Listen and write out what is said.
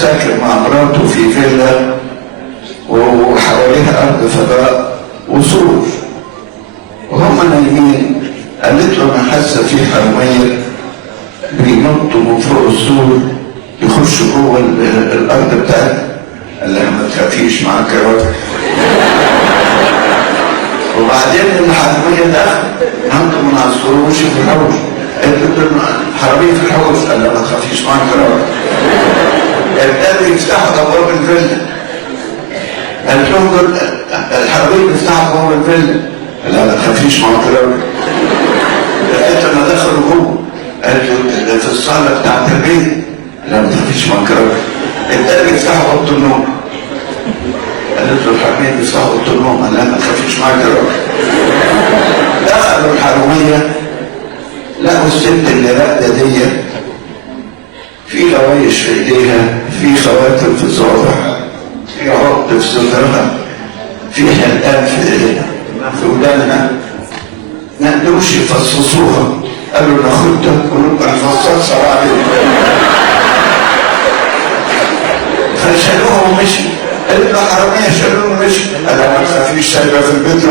ساكن مع مراته في فيلا وحواليها ارض فضاء وسور، وهم نايمين قالت له انا حاسه في حراميه بينطوا من فوق السور يخشوا جوه الارض بتاعتنا. قال لها ما تخافيش معاك يا راجل. وبعدين الحراميه دخل نطوا من على السور ومشي في الحوش. قالت له الحراميه في الحوش. قال لها ما تخافيش معاك يا راجل. ابتدوا يفتحوا ابواب الفيلا. قالت لهم دول الحراميه بيفتحوا ابواب الفيلا. قال لها ما تخافيش معاك يا راجل. لقيت انا دخلوا جوه. قالت له في الصاله بتاعت البيت. لا ما تخافيش معاك يا راجل. ابتدوا يفتحوا اوضه النوم. قالت له الحراميه بيفتحوا اوضه النوم. قال لها ما تخافيش معاك يا راجل. دخلوا الحراميه لقوا الست اللي راقده دي في غوايش في ايديها، في خواتم في صوابعها، في عقد في صدرها، في حلقان في ودانها. ما قدروش يفصصوها. قالوا ناخدها ونبقى نفصصها بعدين. فشالوها ومشي. قالت له حراميه شالوها ومشي. قال لها ما تخافيش سايبه في البيت.